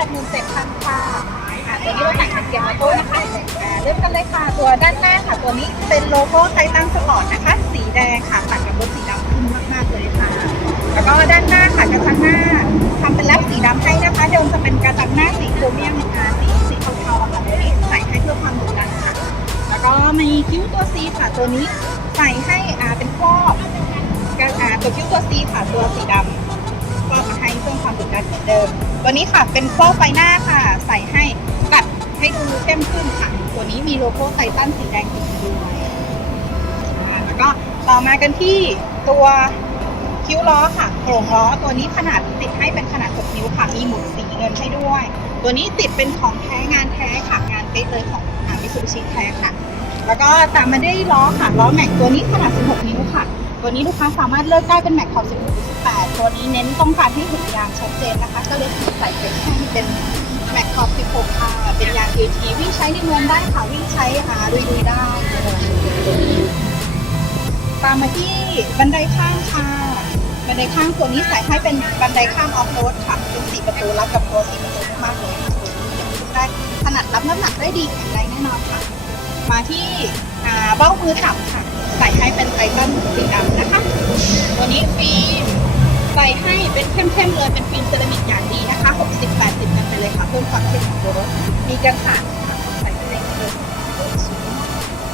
8 8 7 0 0 0ค่ะอ่าตัวนี้เราแต่งเป็นเกียร์ออโต้นะคะอ่าเริ่มกันเลยค่ะ ตัวด้านหน้าค่ะ ตัวนี้เป็นโลโก้ไททันสปอร์ตนะคะ สีแดงค่ะตัดกับรถสีดำขึ้นมากๆเลยค่ะ แล้วก็ด้านหน้าค่ะกระจังหน้าทำเป็นแลปสีดำให้นะคะ เดิมจะเป็นกระจังหน้าสีโครเมียมอ่าสีสีเทาๆค่ะตัวนี้ใส่ให้เพื่อความดุดันค่ะ แล้วก็มีคิ้วตัวซีค่ะตัวนี้ใส่ให้อ่าเป็นครอบกระอ่าตัวคิ้วตัวซีค่ะตัวสีดำ ครอบมาให้เพิ่มความดุดันเหมือนเดิม ตัวนี้ค่ะเป็นครอบไฟหน้าค่ะ ใส่ให้ตัดให้ดูเข้มขึ้นค่ะ ตัวนี้มีโลโก้ไททันสีแดงติดด้วยอ่แล้วก็ต่อมากันที่ตัวคิ้วล้อค่ะโครงล้อตัวนี้ขนาดติดให้เป็นขนาด 6 นิ้วค่ะ มีหมุดสีเงินให้ด้วย ตัวนี้ติดเป็นของแท้งานแท้ค่ะ งานเป๊ะเลยของอามิซูบิชิแท้ค่ะ แล้วก็ตามมาด้ล้อค่ะ ล้อแม็กตัวนี้ขนาด 16 นิ้วค่ะ ตัวนี้ลูกค้าสามารถเลือกได้เป็นแม็กขอบ16 18 ตัวนี้เน้นต้องการให้เห็นยางชัดเจนนะคะ ก็เลยใส่เป็นให้เป็นแม็กขอบ16 ค่ะ เป็นยาง AT วิ่งใช้ในเมืองได้ค่ะ วิ่งใช้หาลุยๆได้ตัวนี้ตามมาที่บันไดข้างค่ะ บันไดข้างตัวนี้ใส่ให้เป็นบันไดข้างออฟโรดค่ะเป็นสี่ประตูรับกับตัวสี่ประตูมากเลยค่ะตัวนี้เก็บขึ้นได้ขนาดรับน้ำหนักได้ดีแข็งแรงแน่นอนค่ะ มาที่เบ้ามือจับค่ะ ใส่ให้เป็นไททันสีดำนะคะ ตัวนี้ฟิล์มใส่ให้เป็นเข้มๆเลยเป็นฟิล์มเซรามิกอย่างดีนะคะ 60-80กันไปเลยค่ะเพิ่มความเข้มของตัวรถ มีกันสาดค่ะใส่ไปเลย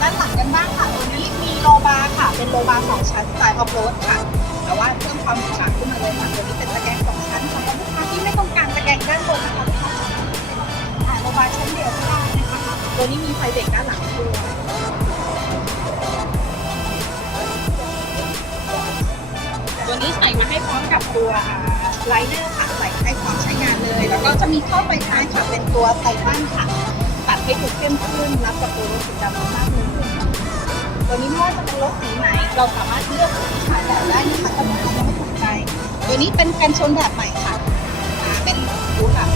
ด้านหลังกันบ้างค่ะตัวนี้มีโลบาค่ะ เป็นโลบาสองชั้นสไตล์ออฟโรดค่ะ แต่ว่าเพิ่มความฉากขึ้นมาเลยค่ะตัวนี้เป็นตะแกรงสองชั้นสำหรับลูกค้าที่ไม่ต้องการตะแกรงด้านบนนะคะลูกค้าสามารถเป็นอ่โลบาชั้นเดียวก็ได้นะคะ ตัวนี้มีไฟเบรกด้านหลังด้วย ใส่มาให้พร้อมกับตัวไลเนอร์ค่ะใส่ให้พร้อมใช้งานเลย แล้วก็จะมีข้อไปท้ายค่ะเป็นตัวไททันค่ะตัดให้ดูเข้มขึ้นรับกับตัวรถสีดำมากเลยตัวนี้ไม่ว่าจะเป็นรถสีไหน เราสามารถเลือกสีขายแบบได้นะคะถ้าลูกค้าไม่ถูกใจ ตัวนี้เป็นกันชนแบบใหม่ค่ะเป็นรูแบบส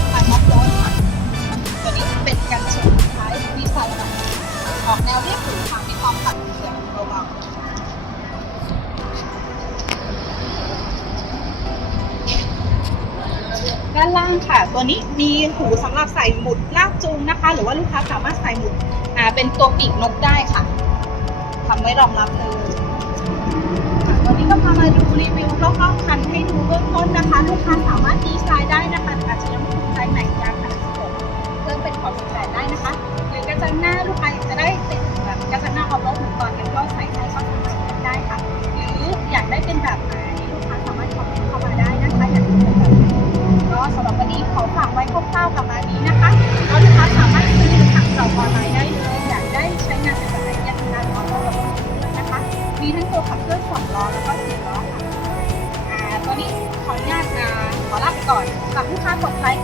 ไตล์ม็ ด้านล่างค่ะ ตัวนี้มีหูสำหรับใส่หมุดลากจูงนะคะ หรือว่าลูกค้าสามารถใส่หมุดอ่าเป็นตัวปีกนกได้ค่ะ ทำไว้รองรับเลยวันนี้ก็พามาดูรีวิวรอบๆคันให้ดูเบื้องต้นนะคะ ลูกค้าสามารถดีไซน์ได้นะคะอาจจะยังไม่ถูกใจไหนยางคันสิบหกเพิ่มเป็นขอบสิบแปดได้นะคะ หรือกระจังหน้าลูกค้า ก่อนฝากลูกค้ากดไลค์